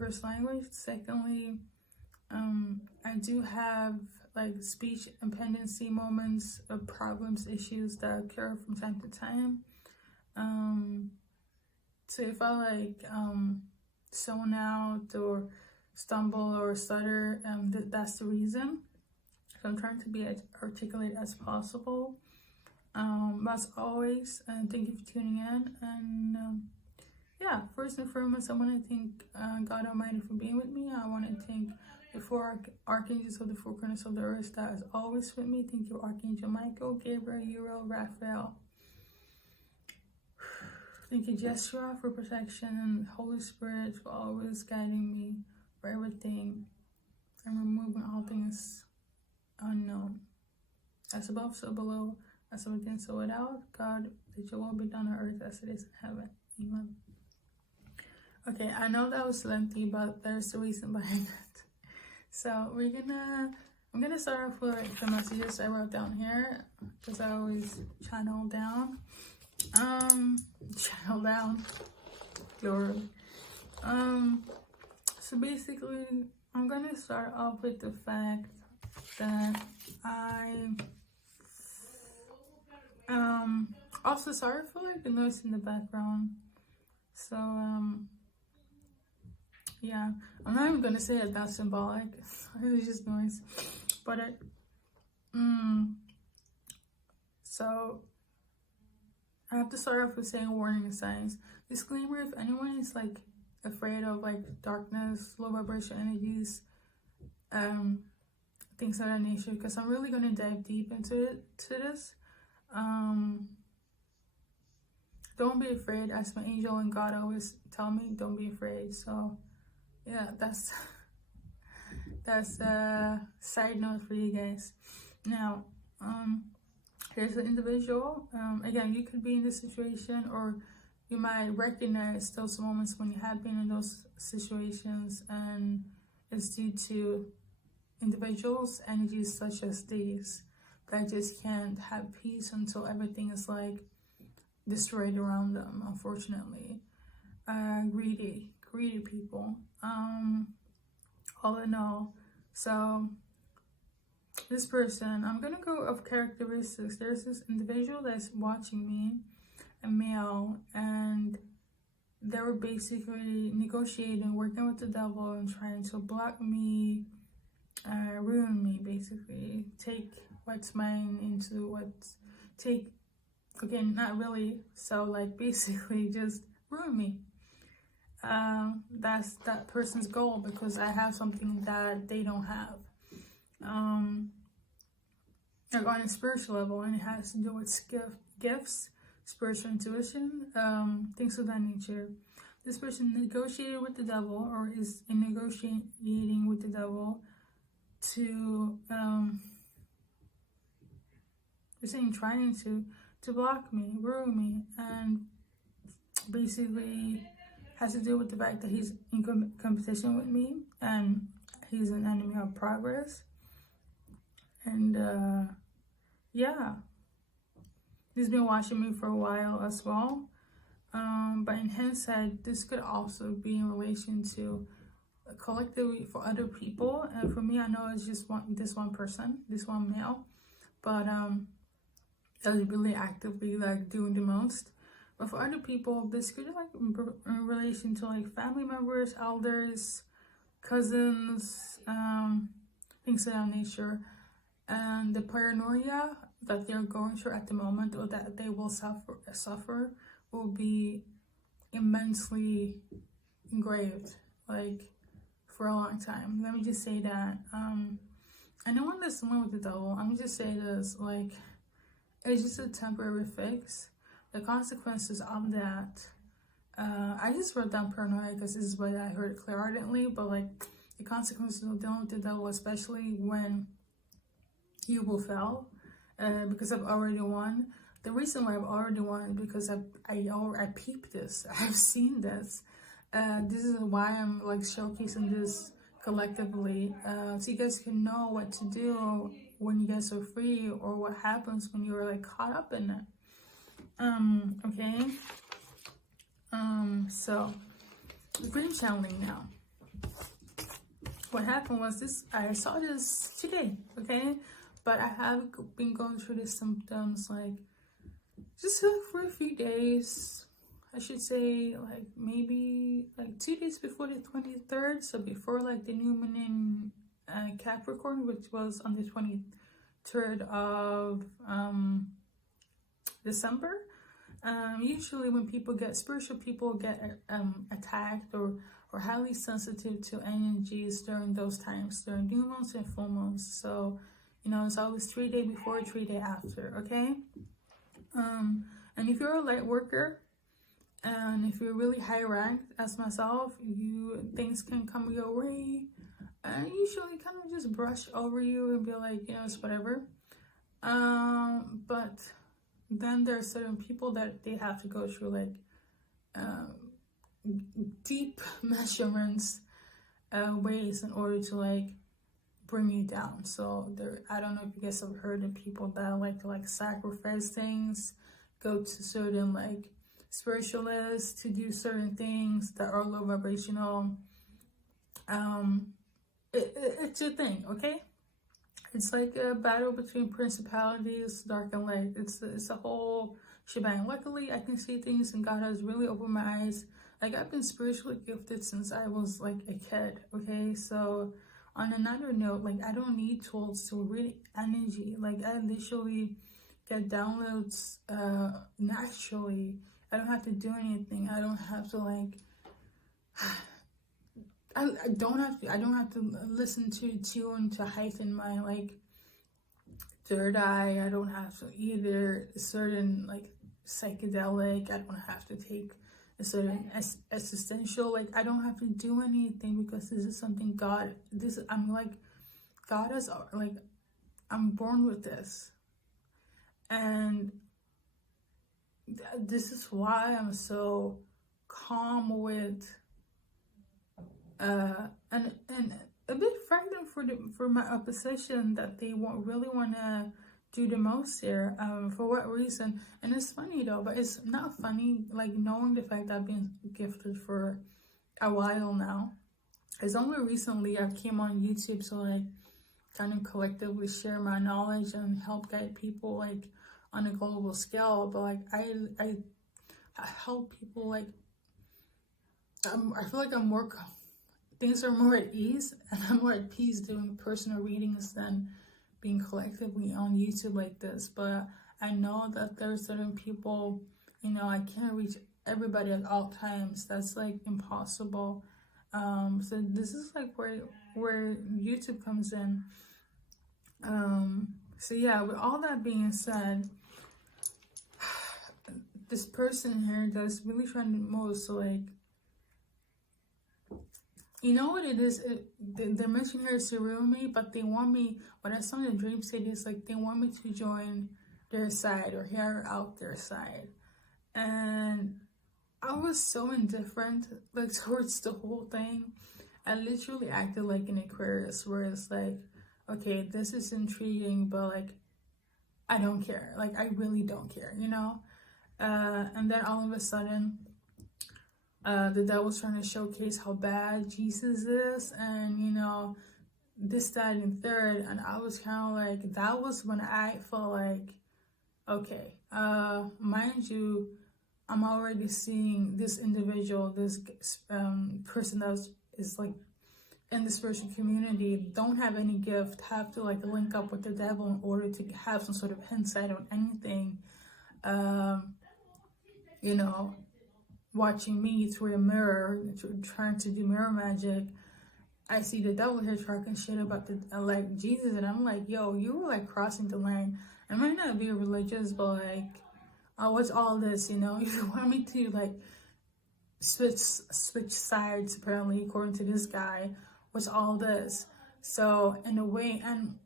first language. Secondly, I do have like speech impendency moments of problems, issues that occur from time to time. So if I like zone out or stumble or stutter, that's the reason. So I'm trying to be as articulate as possible. As always, thank you for tuning in. And yeah, first and foremost, I want to thank God Almighty for being with me. I want to thank the four archangels of the four corners of the earth that is always with me. Thank you, Archangel Michael, Gabriel, Uriel, Raphael. Thank you, Jeshua, for protection, and Holy Spirit for always guiding me for everything and removing all things unknown. As above, so below, as within, so without. God, that your will be done on earth as it is in heaven. Amen. Okay, I know that was lengthy, but there's a reason behind it. So I'm gonna start off with the messages I wrote down here, because I always channel down. Channel down. Glory. So basically, I'm gonna start off with the fact that also sorry for like the noise in the background. So yeah, I'm not even gonna say that that's symbolic. It's just noise. But so I have to start off with saying warning signs. Disclaimer: if anyone is like afraid of like darkness, low vibration energies, things of that nature, because I'm really gonna dive deep into this. Don't be afraid, as my angel and God always tell me, don't be afraid. So yeah, that's a side note for you guys. Now here's an individual. Again, you could be in this situation, or you might recognize those moments when you have been in those situations, and it's due to individuals, energies such as these, that just can't have peace until everything is like destroyed around them, unfortunately. Greedy people. All in all, so this person, I'm gonna go of characteristics. There's this individual that's watching me, a male, and they were basically negotiating, working with the devil, and trying to block me, ruin me, basically take what's mine into what's again, not really, so like basically just ruin me. That's that person's goal, because I have something that they don't have. Like on a spiritual level, and it has to do with gifts, spiritual intuition, things of that nature. This person negotiated with the devil, or is negotiating with the devil to trying to block me, ruin me, and basically has to do with the fact that he's in competition with me, and he's an enemy of progress. And yeah, he's been watching me for a while as well. But in hindsight, this could also be in relation to collectively for other people. And for me, I know it's just this one person, this one male, but that is really actively like doing the most. But for other people, this could be like in relation to like family members, elders, cousins, things of that nature. And the paranoia that they're going through at the moment, or that they will suffer will be immensely engraved, like for a long time. Let me just say that. Anyone that's in love with the devil, I'm just say this, like, it's just a temporary fix. The consequences of that, I just wrote down paranoia because this is what I heard clairaudiently, but like the consequences of dealing with the devil, especially when you will fail, because I've already won. The reason why I've already won is because I peeped this. I've seen this. This is why I'm like showcasing this collectively, so you guys can know what to do when you guys are free, or what happens when you're like caught up in it. Okay. So dream channeling now. what happened was this, I saw this today, okay? But I have been going through the symptoms like just for a few days. I should say like maybe like 2 days before the 23rd. So before like the new moon in Capricorn, which was on the 23rd of December. Usually when people get spiritual, people get attacked or highly sensitive to energies during those times, during new moons and full moons. So, you know, it's always 3 days before, 3 days after, okay? And if you're a light worker, and if you're really high ranked as myself, things can come your way and usually kind of just brush over you and be like, you know, it's whatever. But then there are certain people that they have to go through like deep measurements ways in order to like bring you down. So there, I don't know if you guys have heard of people that like to like sacrifice things, go to certain like spiritualists to do certain things that are low vibrational. It's a thing, okay? It's like a battle between principalities, dark and light. It's a whole shebang. Luckily, I can see things, and God has really opened my eyes. Like, I've been spiritually gifted since I was like a kid, okay? So on another note, like, I don't need tools to read energy. Like, I literally get downloads naturally. I don't have to do anything. I don't have to like I don't have to listen to tune to heighten my like third eye. I don't have to either I'm like psychedelic. I don't have to take a certain existential, like I don't have to do anything, because this is something God has, like, I'm born with this. And this is why I'm so calm with and a bit frightened for my opposition, that they really want to do the most here. For what reason? And it's funny though, but it's not funny like knowing the fact that I've been gifted for a while now. It's only recently I came on YouTube, so like kind of collectively share my knowledge and help guide people like on a global scale. But like I help people, like I feel like things are more at ease, and I'm more at peace doing personal readings than being collectively on YouTube like this. But I know that there are certain people, you know, I can't reach everybody at all times. That's like impossible. So this is like where YouTube comes in. So yeah, with all that being said, this person here that's really trying the most, so like, you know what it is? They're mentioning here to ruin me, but they want me, what I saw in the dream state is like they want me to join their side or hear out their side. And I was so indifferent like towards the whole thing. I literally acted like an Aquarius, where it's like, okay, this is intriguing, but like I don't care. Like I really don't care, you know? And then all of a sudden, the devil's trying to showcase how bad Jesus is, and you know, this, that, and third. And I was kind of like, that was when I felt like, okay, mind you, I'm already seeing this individual, this person that is like in the spiritual community, don't have any gift, have to like link up with the devil in order to have some sort of insight on anything. You know, watching me through a mirror, trying to do mirror magic. I see the devil here talking shit about like Jesus, and I'm like, yo, you were like crossing the line. I might not be religious, but like, what's all this, you know? You want me to like switch sides, apparently, according to this guy. What's all this? So in a way, and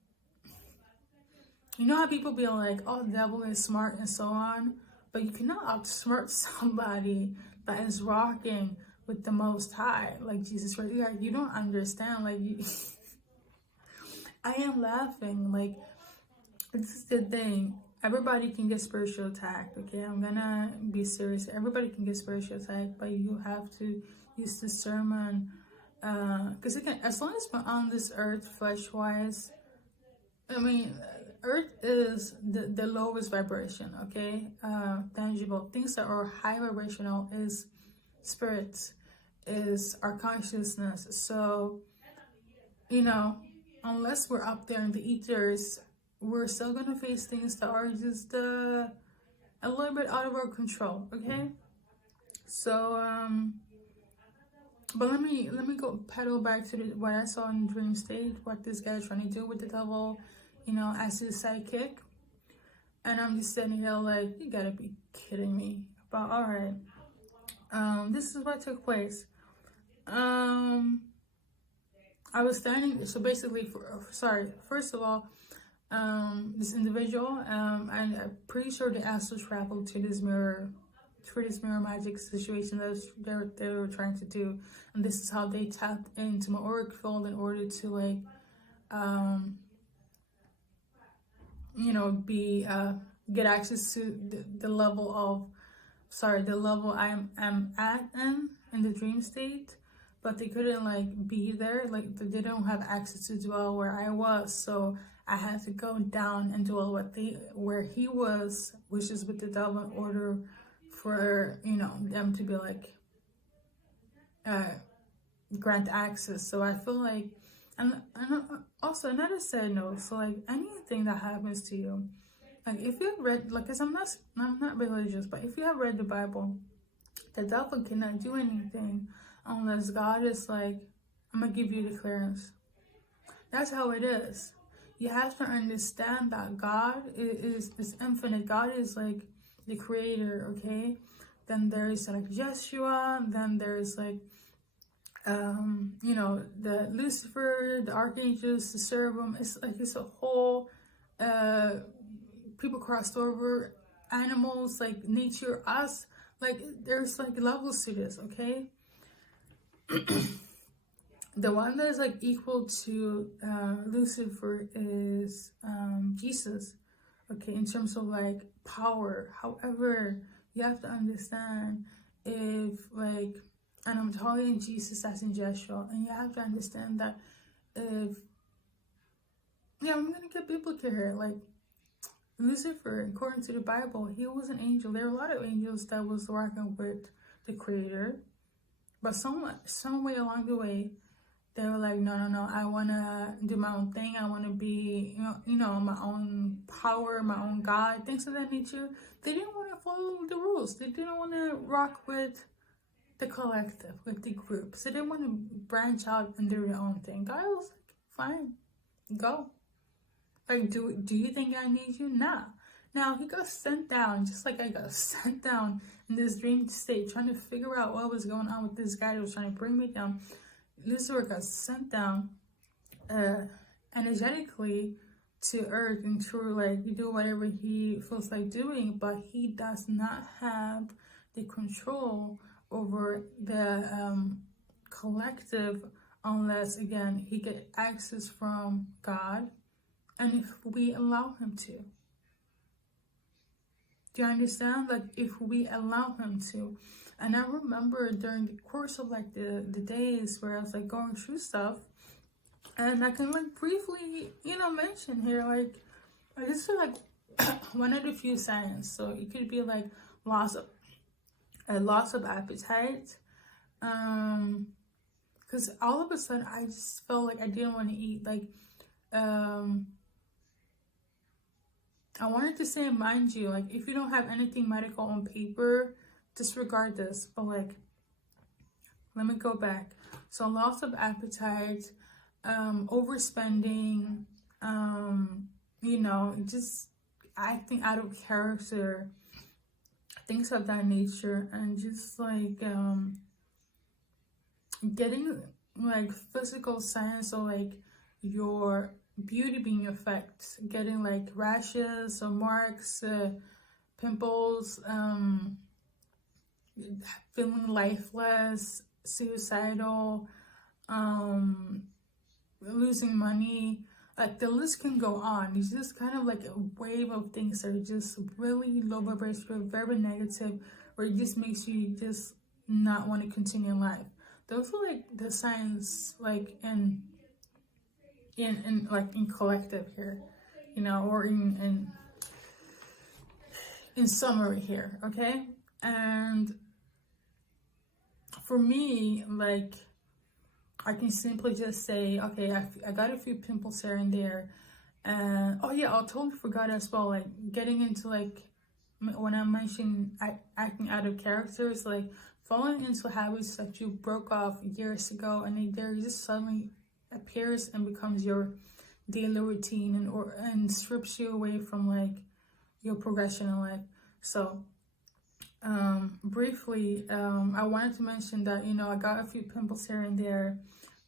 you know how people be like, oh, the devil is smart and so on, but you cannot outsmart somebody that is rocking with the Most High, like Jesus Christ. Like, you don't understand. Like, I am laughing. Like, this is the thing. Everybody can get spiritual attacked, okay? I'm gonna be serious. Everybody can get spiritual attacked, but you have to use discernment because again, as long as we're on this earth flesh-wise, I mean, earth is the lowest vibration, okay? Tangible things that are high vibrational is spirits, is our consciousness. So, you know, unless we're up there in the ethers, we're still gonna face things that are just a little bit out of our control, okay? So, but let me go pedal back to what I saw in dream state, what this guy's trying to do with the devil, you know, as his sidekick. And I'm just sitting here like, you gotta be kidding me. But all right, this is what took place. I was standing, so basically, first of all, this individual, and I'm pretty sure they astral traveled to this mirror, for this mirror magic situation that they were trying to do. And this is how they tapped into my auric field in order to, like, you know, get access to the level of, the level I'm at in the dream state. But they couldn't, like, be there, like, they don't have access to dwell where I was. So I had to go down and dwell where he was, which is with the devil, in order for, you know, them to be like, grant access. So I feel like, and also another side note, so like anything that happens to you, like if you've read, like, cause I'm not religious, but if you have read the Bible, the devil cannot do anything unless God is like, I'm gonna give you the clearance. That's how it is. You have to understand that God is infinite. God is like the creator, okay? Then there's like Yeshua, then there's like, you know, the Lucifer, the archangels, the cherubim. It's like, it's a whole, people crossed over, animals, like nature, us, like there's like levels to this, okay? The one that is like equal to Lucifer is Jesus, okay, in terms of like power. However, you have to understand, if like, and I'm talking Jesus as in Joshua, and you have to understand that if, yeah, I'm gonna get biblical here, like Lucifer, according to the Bible, he was an angel. There are a lot of angels that was working with the creator, but some way along the way, they were like, no, I want to do my own thing. I want to be, you know, my own power, my own God, things of that nature. They didn't want to follow the rules. They didn't want to rock with the collective, with the group. So they didn't want to branch out and do their own thing. God was like, fine, go. Like, do you think I need you? Nah. Now, he got sent down, just like I got sent down in this dream state, trying to figure out what was going on with this guy that was trying to bring me down. Lucifer got sent down energetically to earth and to, like, do whatever he feels like doing, but he does not have the control over the collective unless, again, he get access from God, and if we allow him to. Do you understand? Like, if we allow him to. And I remember during the course of like the days where I was like going through stuff, and I can like briefly, you know, mention here, like this is like one of the few signs. So it could be like loss of appetite, because all of a sudden I just felt like I didn't want to eat. Like, I wanted to say, mind you, like if you don't have anything medical on paper, disregard this, but like, let me go back. So loss of appetite, overspending, you know, just acting out of character, things of that nature, and just like getting like physical signs, or like your beauty being affected, getting like rashes or marks, pimples, feeling lifeless, suicidal, losing money. Like the list can go on. It's just kind of like a wave of things that are just really low vibration, very negative, where it just makes you just not want to continue in life. those are like the signs like in collective here, you know, or in summary here, okay? And for me, like, I can simply just say, okay, I got a few pimples here and there. And, oh yeah, I totally forgot as well, like, getting into, like, when I mentioned acting out of characters, like, falling into habits that you broke off years ago, and they just suddenly appears and becomes your daily routine, and strips you away from, like, your progression in life. So, briefly, I wanted to mention that, you know, I got a few pimples here and there,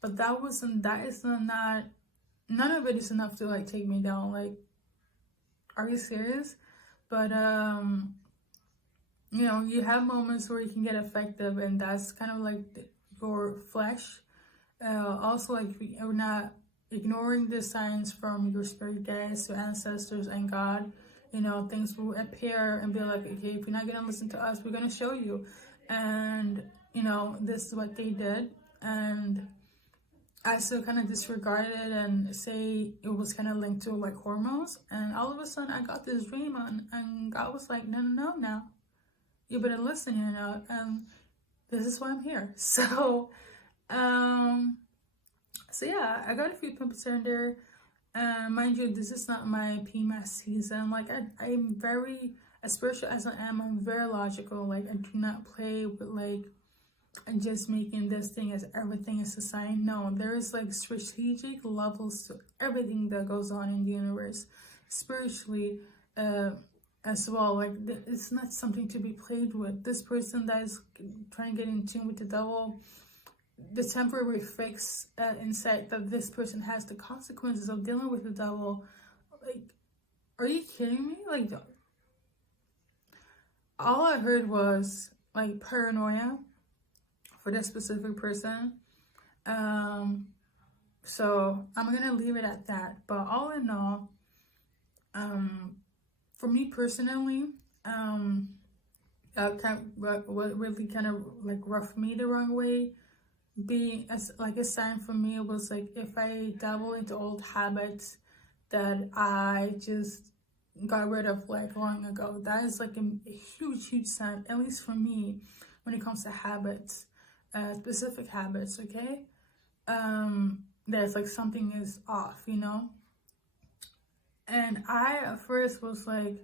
but that is not, none of it is enough to, like, take me down. Like, are you serious? But, you know, you have moments where you can get effective, and that's kind of like your flesh. Also, like, you're not ignoring the signs from your spirit guides, your ancestors, and God. You know, things will appear and be like, okay, if you're not gonna listen to us, we're gonna show you. And, you know, this is what they did. And I still kind of disregarded it and say it was kind of linked to, like, hormones. And all of a sudden, I got this dream and God was like, no, now. You better listen, you know, and this is why I'm here. So, yeah, I got a few pimples here and there. Mind you, this is not my PMS season. Like, I'm very, as spiritual as I am, I'm very logical. Like, I do not play with, like, and just making this thing as everything is a sign. No, there is, like, strategic levels to everything that goes on in the universe, spiritually, as well. Like, it's not something to be played with. This person that is trying to get in tune with the devil, the temporary fix insight that this person has, the consequences of dealing with the devil. Like, are you kidding me? Like, all I heard was, like, paranoia for this specific person. So I'm gonna leave it at that. But all in all, for me personally, what really kind of, like, roughed me the wrong way, being as, like, a sign for me, was like, if I dabble into old habits that I just got rid of, like, long ago. That is, like, a huge sign, at least for me, when it comes to habits, specific habits, okay? There's, like, something is off, you know? And I at first was like,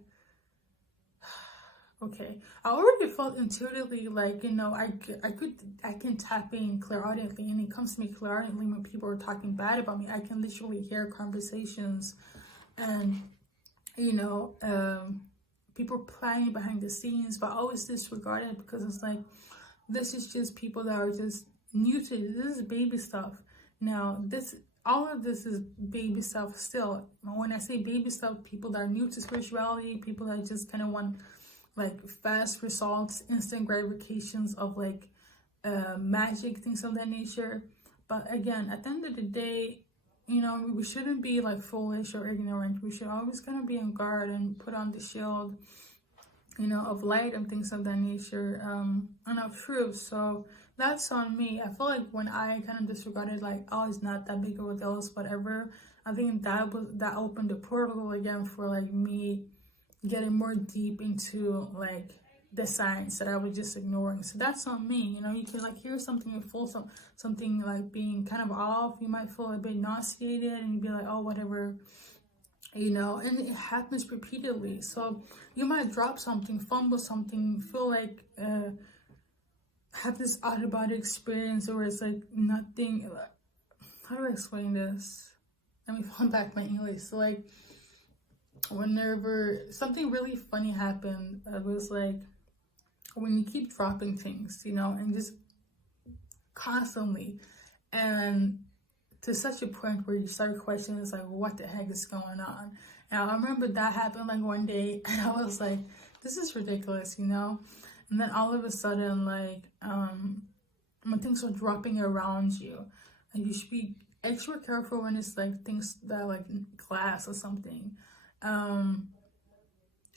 okay, I already felt intuitively, like, you know, I can tap in clairaudiently, and it comes to me clairaudiently when people are talking bad about me. I can literally hear conversations, and, you know, people planning behind the scenes, but I always disregard it because it's like, this is just people that are just new to it. This is baby stuff. Now, all of this is baby stuff still. When I say baby stuff, people that are new to spirituality, people that just kind of want, like, fast results, instant gratifications of, like, magic, things of that nature. But again, at the end of the day, you know, we shouldn't be, like, foolish or ignorant. We should always kind of be on guard and put on the shield, you know, of light and things of that nature, and of truth. So that's on me. I feel like when I kind of disregarded, like, oh, it's not that big of a deal, it's whatever, I think that opened the portal again for, like, me getting more deep into, like, the signs that I was just ignoring. So that's on me. You know, you can, like, hear something and feel something like being kind of off. You might feel a bit nauseated and be like, oh, whatever, you know, and it happens repeatedly. So you might drop something, fumble something, feel like have this out-of-body experience where it's like nothing. How do I explain this? Let me fall back my English. So, like, whenever something really funny happened, it was like when you keep dropping things, you know, and just constantly, and to such a point where you start questioning, it's like, what the heck is going on? And I remember that happened, like, one day, and I was like, this is ridiculous, you know? And then all of a sudden, like, when things are dropping around you, and you should be extra careful when it's, like, things that are, like, glass or something.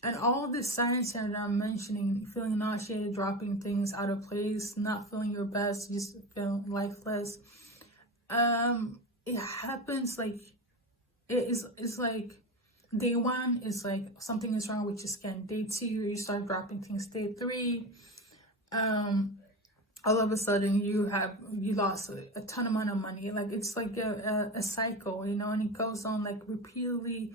And all this signs here that I'm mentioning, feeling nauseated, dropping things out of place, not feeling your best, just feeling lifeless. It happens like, it's like day 1 is like something is wrong with your skin. Day 2, you start dropping things. Day 3, all of a sudden you lost a ton amount of money. Like, it's like a cycle, you know, and it goes on like repeatedly.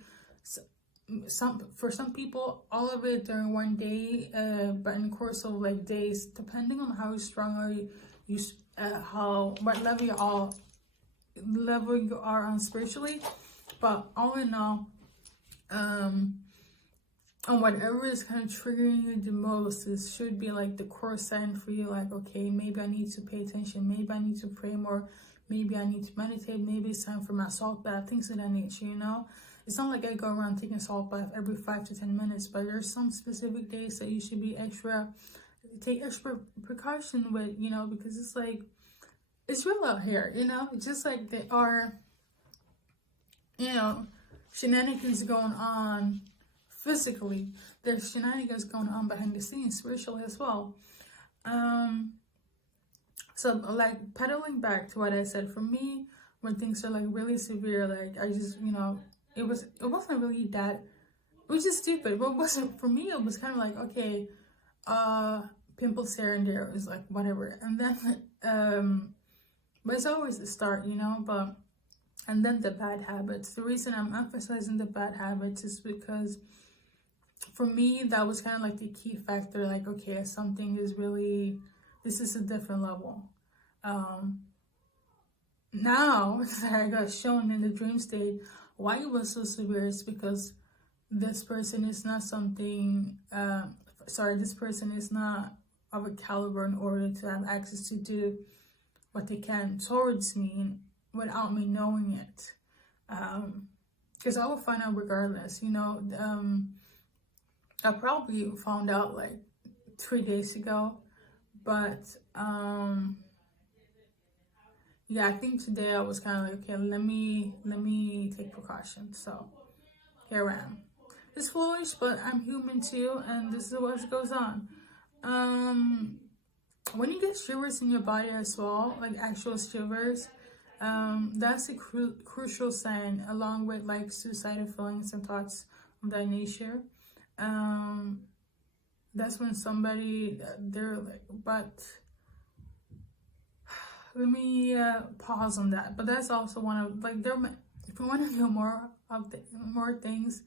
For some people, all of it during one day, but in the course of like days, depending on how strong are you what level you are on spiritually. But all in all, on whatever is kind of triggering you the most, this should be like the core sign for you. Like, okay, maybe I need to pay attention. Maybe I need to pray more. Maybe I need to meditate. Maybe it's time for my salt bath. Things of that nature, you know. It's not like I go around taking a salt bath every 5 to 10 minutes, but there's some specific days that you should be take extra precaution with, you know, because it's like, it's real out here, you know. It's just like there are, you know, shenanigans going on physically. There's shenanigans going on behind the scenes spiritually as well. So like, pedaling back to what I said, for me, when things are like really severe, like I just, you know, it wasn't really that, it was just stupid. But it wasn't, for me, it was kind of like, okay, pimples here and there, is like whatever. And then but it's always the start, you know. But and then the bad habits. The reason I'm emphasizing the bad habits is because for me, that was kind of like the key factor. Like, okay, something is really, this is a different level. Now that I got shown in the dream state why it was so severe, is because this person is not something, this person is not of a caliber in order to have access to do what they can towards me without me knowing it. Because I will find out regardless, you know. I probably found out like 3 days ago, but yeah, I think today I was kind of like, okay, let me take precautions. So here I am. It's foolish, but I'm human too, and this is what goes on. When you get shivers in your body as well, like actual shivers, that's a crucial sign, along with like suicidal feelings and thoughts of that nature. That's when somebody, they're like, but let me pause on that. But that's also one of, like, if you want to know more things,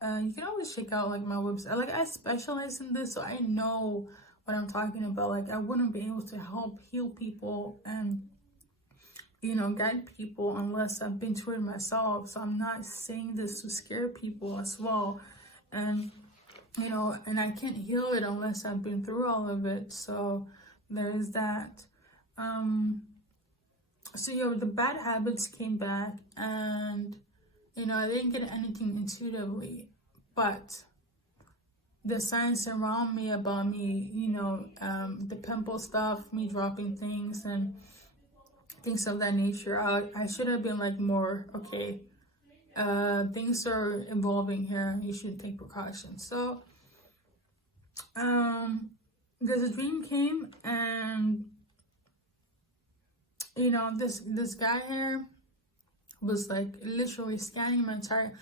you can always check out like my website. Like, I specialize in this, so I know what I'm talking about. Like, I wouldn't be able to help heal people and, you know, guide people unless I've been through it myself. So I'm not saying this to scare people as well. And, you know, and I can't heal it unless I've been through all of it. So there's that. So, you know, the bad habits came back, and, you know, I didn't get anything intuitively, but the signs around me about me, you know, the pimple stuff, me dropping things and things of that nature, I should have been like more, okay, things are evolving here, you should take precautions. So there's a dream came, and, you know, this guy here was like literally scanning my entire,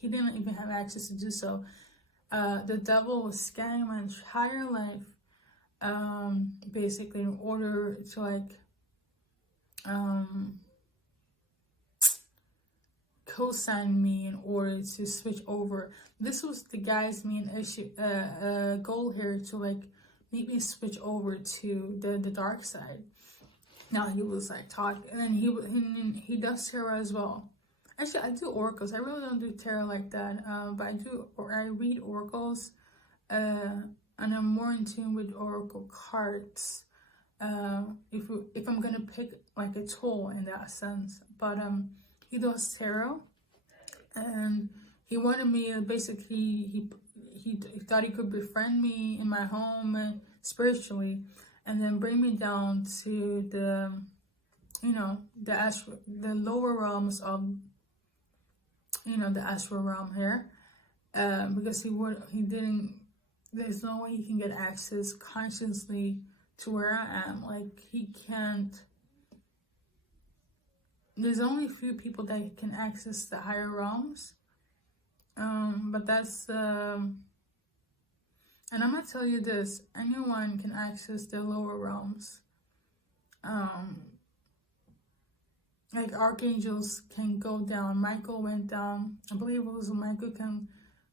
he didn't even have access to do so. The devil was scanning my entire life, basically, in order to like co-sign me in order to switch over. This was the guy's main issue, goal here, to like make me switch over to the dark side. Now he was like talking, and he does tarot as well. Actually, I do oracles. I really don't do tarot like that, but I read oracles, and I'm more in tune with oracle cards. If I'm gonna pick like a tool in that sense, but he does tarot, and he wanted me to basically, he thought he could befriend me in my home and spiritually, and then bring me down to the, you know, the lower realms of you know, the astral realm here, because he didn't, there's no way he can get access consciously to where I am. Like, he can't, there's only a few people that can access the higher realms. But that's, and I'm gonna tell you this, anyone can access the lower realms. Like, archangels can go down. Michael went down, I believe it was Michael,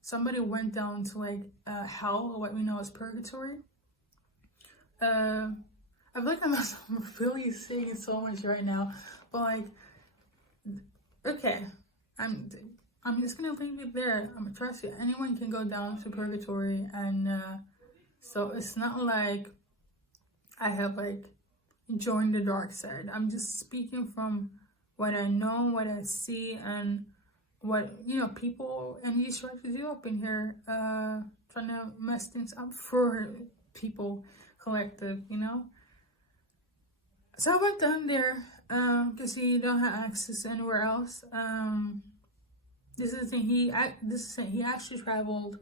somebody went down to like hell, what we know as purgatory. I feel like I'm really saying so much right now, but like, okay, I'm just gonna leave it there. I'm gonna trust you. Anyone can go down to purgatory, and so it's not like I have like joined the dark side. I'm just speaking from what I know, what I see, and what, you know, people and these try to do up in here, trying to mess things up for people collective, you know. So I went down there because he don't have access anywhere else. This is the thing, he actually traveled,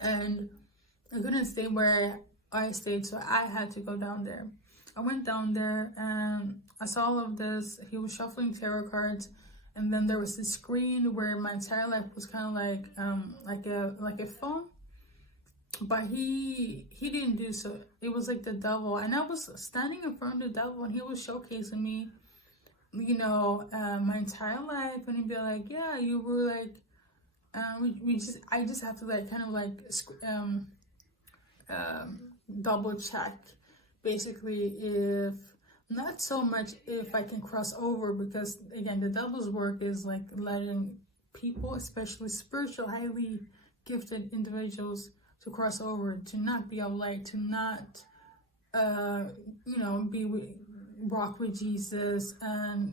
and I couldn't stay where I stayed, so I had to go down there. I went down there and I saw all of this. He was shuffling tarot cards, and then there was this screen where my entire life was kind of like a phone, but he didn't do so. It was like the devil, and I was standing in front of the devil, and he was showcasing me, you know, my entire life, and he'd be like, yeah, you were like, I just have to like kind of like double check, basically, if not so much if I can cross over, because again, the devil's work is like letting people, especially spiritual, highly gifted individuals, to cross over, to not be of light, to not you know, rock with Jesus and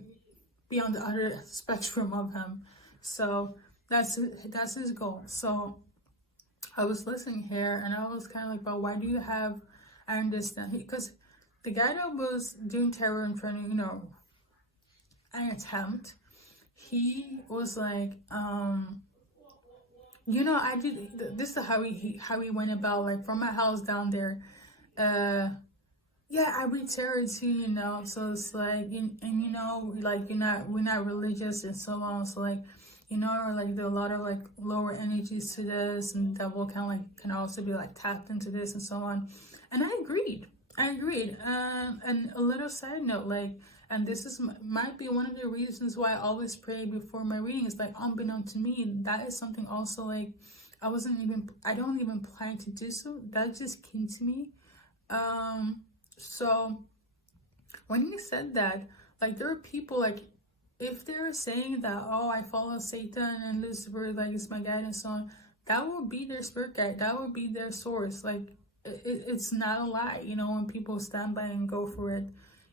be on the other spectrum of him. So that's his goal. So I was listening here, and I was kind of like, but why do you have, I understand, because the guy that was doing tarot and trying to, you know, an attempt, he was like, you know, I did, this is how he went about, like, from my house down there, yeah, I read tarot too, you know, so it's like, and you know, like, we're not religious and so on, so like, you know, like, there are a lot of like lower energies to this, and the devil can also be like tapped into this and so on. And I agreed. And a little side note, like, and this is might be one of the reasons why I always pray before my readings, like, unbeknownst to me, that is something also, like, I don't even plan to do so. That just came to me. So when you said that, like, there are people, like, if they're saying that, oh, I follow Satan and Lucifer, like, it's my guide and so on, that will be their spirit guide. That will be their source. Like, it's not a lie, you know, when people stand by and go for it,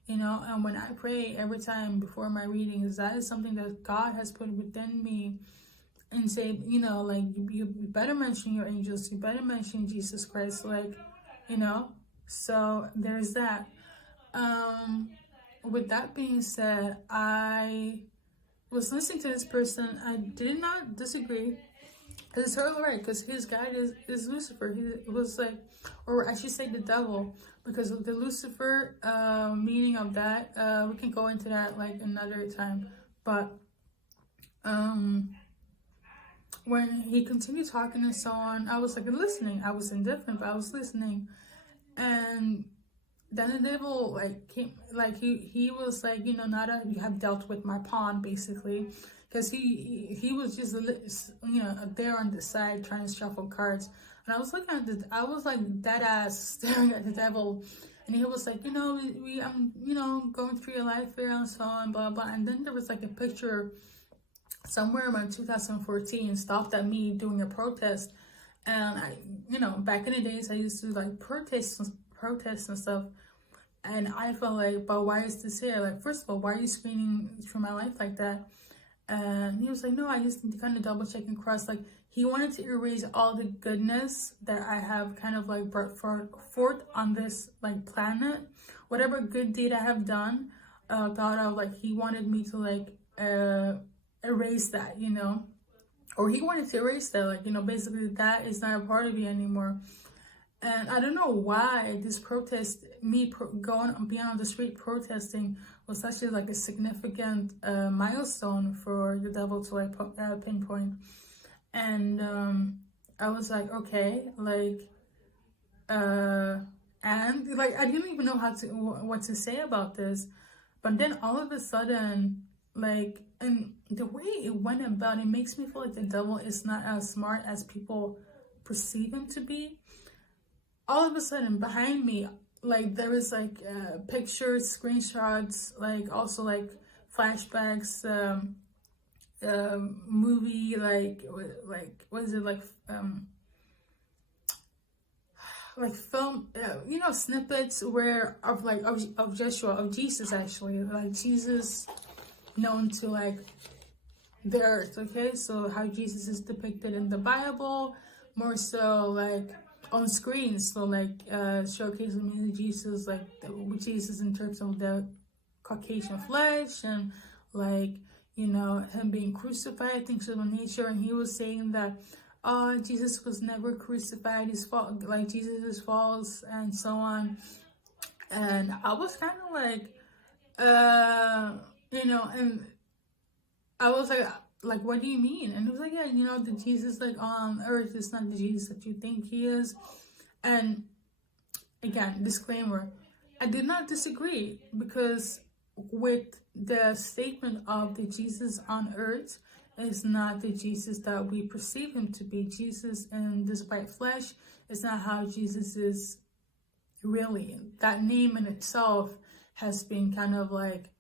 you know. And when I pray every time before my readings, that is something that God has put within me, and say, you know, like, you better mention your angels, you better mention Jesus Christ, like, you know. So there's that. With that being said, I was listening to this person. I did not disagree. It's totally right, because his guide is Lucifer. He was like, or I should say the devil, because the Lucifer meaning of that, we can go into that like another time. But when he continued talking and so on, I was like listening. I was indifferent, but I was listening. And then the devil like came, like he was like, you know, Nada, you have dealt with my pawn, basically, because he was just, you know, there on the side trying to shuffle cards. And I was looking at I was like dead ass staring at the devil, and he was like, you know, I'm, you know, going through your life here and so on, blah blah. And then there was like a picture somewhere around 2014 stopped at me doing a protest, and I, you know, back in the days I used to like protest and stuff. And I felt like, but why is this here? Like, first of all, why are you screaming through my life like that? And he was like, no, I just need to kind of double check and cross. Like, he wanted to erase all the goodness that I have kind of like brought forth on this like planet. Whatever good deed I have done, thought of, like, he wanted me to like erase that, you know. or he wanted to erase that, like, you know, basically that is not a part of you anymore. And I don't know why this protest, being on the street protesting, was actually like a significant milestone for the devil to like pinpoint. And I was like, okay, like, and like I didn't even know what to say about this. But then all of a sudden, like, and the way it went about, it makes me feel like the devil is not as smart as people perceive him to be. All of a sudden, behind me, like, there was like pictures, screenshots, like also like flashbacks, movie, like what is it, like film, you know, snippets where of Joshua, of Jesus, actually, like Jesus known to like the earth. Okay, so how Jesus is depicted in the Bible, more so like on screen, so like showcasing Jesus, like Jesus in terms of the Caucasian flesh, and like, you know, him being crucified, things of that nature. And he was saying that Jesus was never crucified, like Jesus is false, and so on. And I was kind of like, you know, and I was like, what do you mean? And it was like, yeah, you know, the Jesus like on earth is not the Jesus that you think he is. And again, disclaimer, I did not disagree, because with the statement of the Jesus on earth is not the Jesus that we perceive him to be. Jesus in this white flesh is not how Jesus is really. That name in itself has been kind of like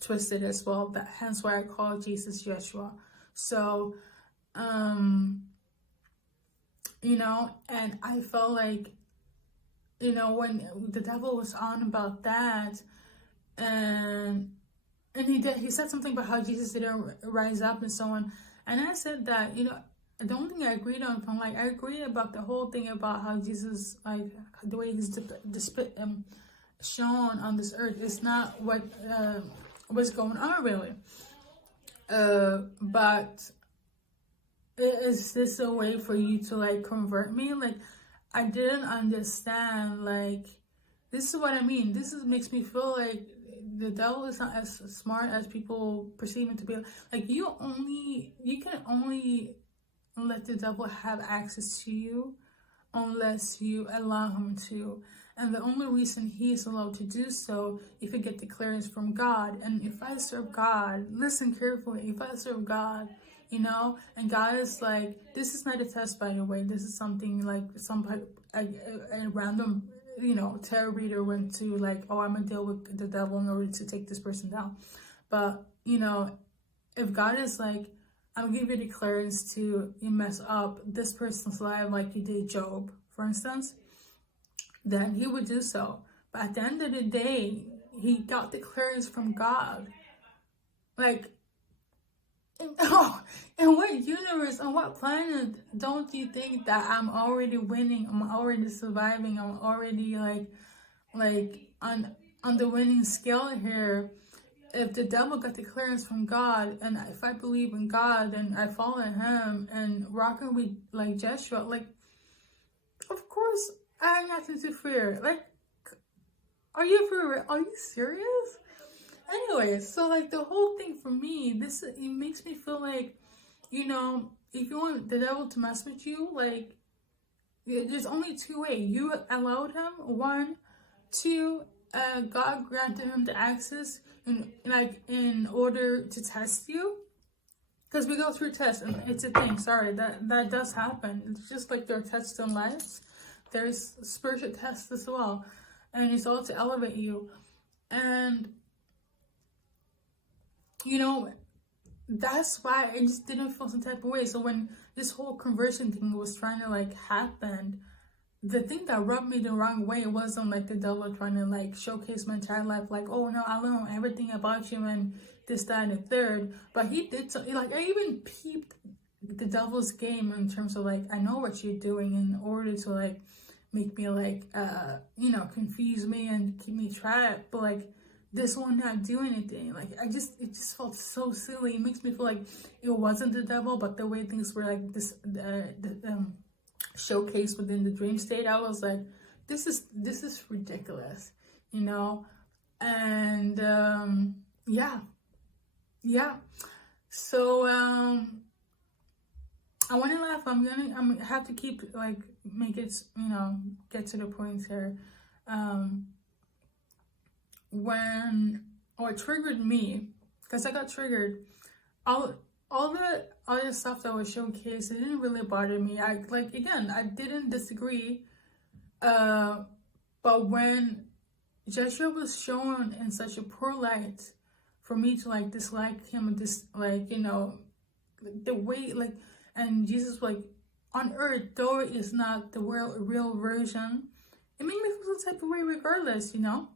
twisted as well. Hence why I call Jesus Yeshua. So, you know, and I felt like, you know, when the devil was on about that, and he said something about how Jesus didn't rise up and so on, and I said that, you know, the only thing I agreed on, from like, I agree about the whole thing about how Jesus, like the way he's shown on this earth is not what's going on really. But is this a way for you to like convert me? Like, I didn't understand. Like, this is what I mean. Makes me feel like the devil is not as smart as people perceive him to be. Like, you can only let the devil have access to you unless you allow him to. And the only reason he is allowed to do so, if you get the clearance from God. And if I serve God, listen carefully, if I serve God, you know, and God is like, this is not a test, by the way, this is something like a random, you know, tarot reader went to, like, oh, I'm gonna deal with the devil in order to take this person down. But, you know, if God is like, I'm gonna give you the clearance to mess up this person's life, like you did Job, for instance, then he would do so. But at the end of the day, he got the clearance from God. Like, in what universe, on what planet don't you think that I'm already winning, I'm already surviving, I'm already like on the winning scale here? If the devil got the clearance from God, and if I believe in God and I follow him and rocking with like Joshua, like, of course I have nothing to fear. Like, are you serious? Anyways, so like the whole thing for me, it makes me feel like, you know, if you want the devil to mess with you, like, there's only two ways. You allowed him, one. Two, God granted him the access in order to test you. Because we go through tests, and it's a thing, sorry, that does happen. It's just like there are tests in life, there's spiritual tests as well. And it's all to elevate you. And, you know, that's why I just didn't feel some type of way. So when this whole conversion thing was trying to like happen, the thing that rubbed me the wrong way wasn't like the devil trying to like showcase my entire life, like, oh no, I know everything about you and this, that, and the third. But he did so, like, I even peeped the devil's game in terms of like, I know what you're doing in order to like make me like, you know, confuse me and keep me trapped. But like, this will not do anything. Like, it just felt so silly. It makes me feel like it wasn't the devil, but the way things were like this, showcased within the dream state, I was like, this is ridiculous, you know? And, yeah. So, I want to laugh. I'm gonna have to keep, like, make it, you know, get to the point here. What triggered me, because I got triggered, all the other stuff that was showcased, it didn't really bother me. I didn't disagree, but when Joshua was shown in such a poor light, for me to like dislike him, you know, the way, like, and Jesus, like, on earth, though it is not the real version, it made me feel some type of way regardless, you know.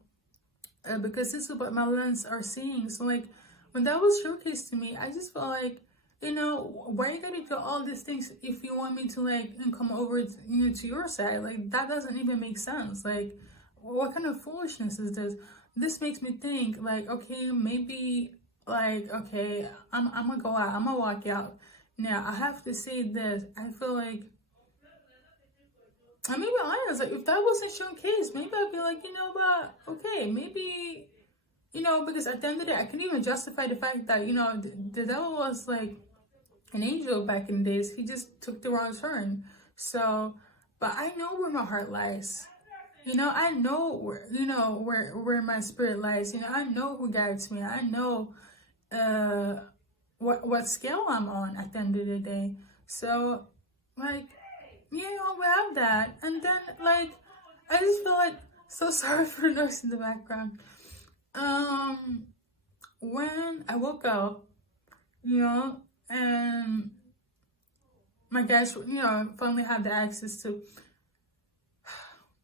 Because this is what my lens are seeing. So, like, when that was showcased to me, I just felt like, you know, why you gotta do all these things if you want me to, like, come over to, you know, to your side? Like, that doesn't even make sense. Like, what kind of foolishness is this? This makes me think, like, okay, maybe, like, okay, I'm gonna go out, I'm gonna walk out. Now, I have to say this, I feel like, I'm gonna be honest, like, if that wasn't showcased, maybe I'd be like, you know what, okay, maybe, you know, because at the end of the day, I can even justify the fact that, you know, the devil was like an angel back in the days. He just took the wrong turn. So, but I know where my heart lies. You know, I know where, you know, where my spirit lies. You know, I know who guides me. I know what scale I'm on at the end of the day. So, like, you know, we have that. And then, like, I just feel like so sorry for the noise in the background. When I woke up, you know, and my guys, you know, finally had the access to,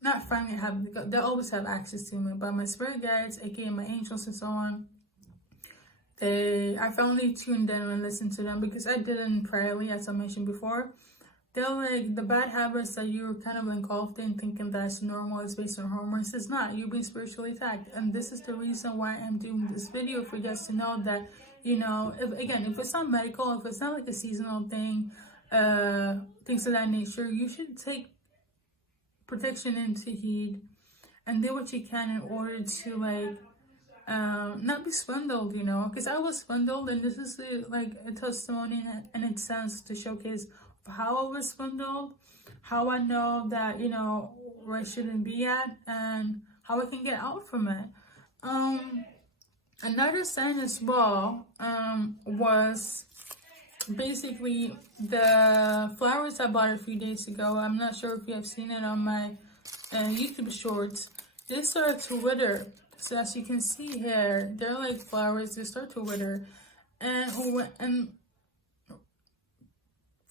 not finally have, they always have access to me, but my spirit guides, aka my angels and so on, I finally tuned in and listened to them, because I didn't priorly, as I mentioned before. They're like, the bad habits that you're kind of engulfed in thinking that's normal is based on hormones. It's not. You've been spiritually attacked. And this is the reason why I'm doing this video, for you guys to know that, you know, if it's not medical, if it's not like a seasonal thing, things of that nature, you should take protection into heed and do what you can in order to, like, not be swindled, you know, because I was swindled, and this is like a testimony in a sense to showcase how I was swindled, how I know that, you know, where I shouldn't be at, and how I can get out from it. Another sign as well was basically the flowers I bought a few days ago. I'm not sure if you have seen it on my YouTube shorts. They start to wither. So as you can see here, they're like flowers. They start to wither, and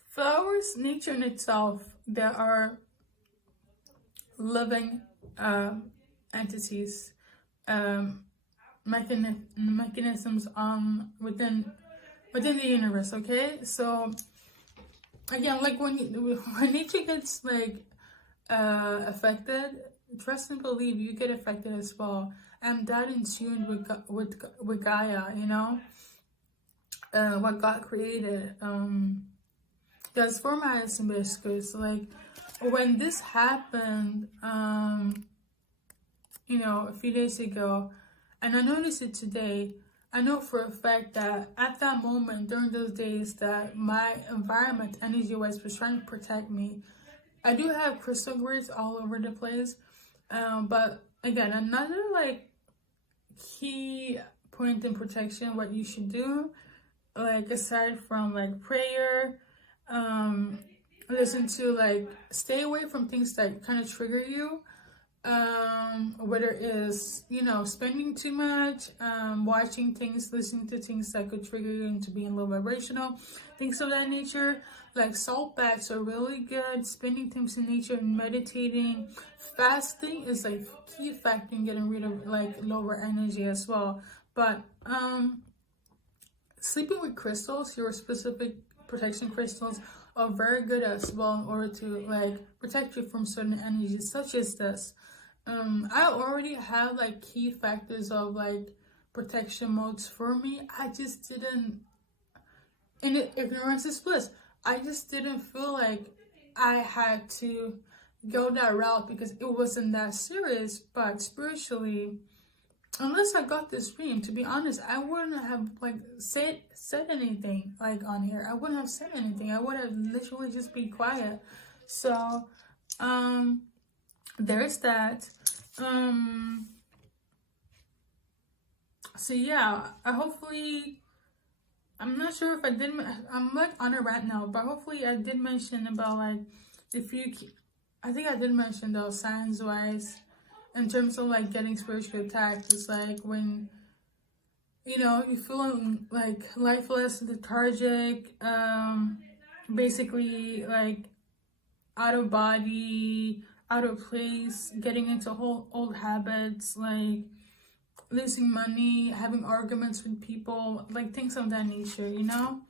flowers, nature in itself, there are living entities, mechanisms within the universe. Okay, so again, like when nature gets like affected, trust and believe you get affected as well. I'm that in tune with Gaia, you know, what God created. That's for my hibiscus. Like, when this happened, you know, a few days ago, and I noticed it today, I know for a fact that at that moment, during those days, that my environment, energy-wise, was trying to protect me. I do have crystal grids all over the place, but again, another, like, key point in protection, what you should do, like, aside from, like, prayer, listen to, like, stay away from things that kind of trigger you, whether it's, you know, spending too much, watching things, listening to things that could trigger you into being low vibrational, things of that nature. Like, salt baths are really good. Spending times in nature and meditating. Fasting is like key factor in getting rid of, like, lower energy as well. But sleeping with crystals, your specific protection crystals, are very good as well in order to, like, protect you from certain energies such as this. I already have like key factors of like protection modes for me. I just didn't, and ignorance is bliss. I just didn't feel like I had to go that route because it wasn't that serious. But spiritually, unless I got this dream, to be honest, I wouldn't have like said anything like on here. I wouldn't have said anything. I would have literally just be quiet. So, there's that. So yeah, I hopefully, I'm not sure if I did, I'm like on a rant now, but hopefully I did mention about like, if you, I think I did mention though, signs wise, in terms of like getting spiritually attacked. It's like when, you know, you feeling like lifeless, lethargic, basically like out of body, out of place, getting into whole old habits, like losing money, having arguments with people, like things of that nature, you know?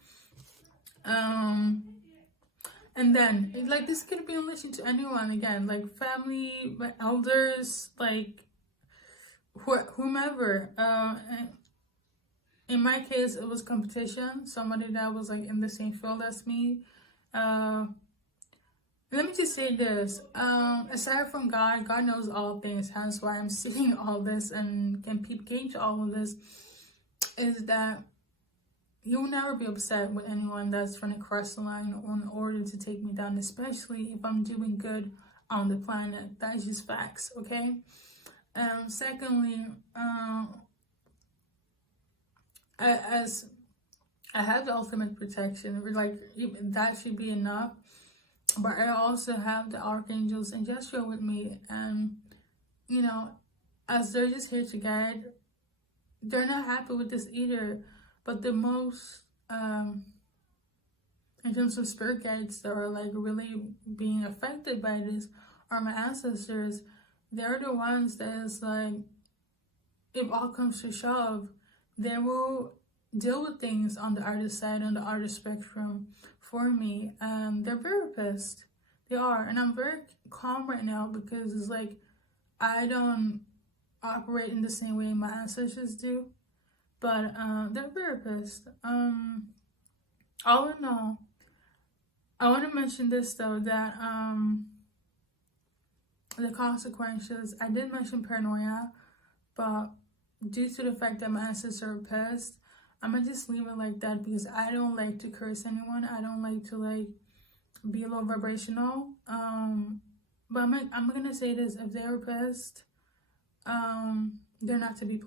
And then, like, this could be in relation to anyone, again, like family, like elders, like whomever. In my case, it was competition, somebody that was like in the same field as me. Let me just say this, aside from God, God knows all things, hence why I'm seeing all this and can gauge all of this, is that you'll never be upset with anyone that's trying to cross the line in order to take me down, especially if I'm doing good on the planet. That's just facts, okay? Secondly, as I have the ultimate protection, like that should be enough. But I also have the archangels and Joshua with me, and you know, as they're just here to guide, they're not happy with this either. But the most, in terms of spirit guides that are like really being affected by this, are my ancestors. They're the ones that is like, if all comes to shove, they will deal with things on the other side, on the other spectrum for me. They're very pissed. They are. And I'm very calm right now because it's like I don't operate in the same way my ancestors do. But they're very pissed. All in all, I want to mention this though, that the consequences, I did mention paranoia, but due to the fact that my ancestors are pissed, I'm gonna just leave it like that because I don't like to curse anyone. I don't like to like be low vibrational. But I'm gonna say this: if they're pissed, they're not to be played.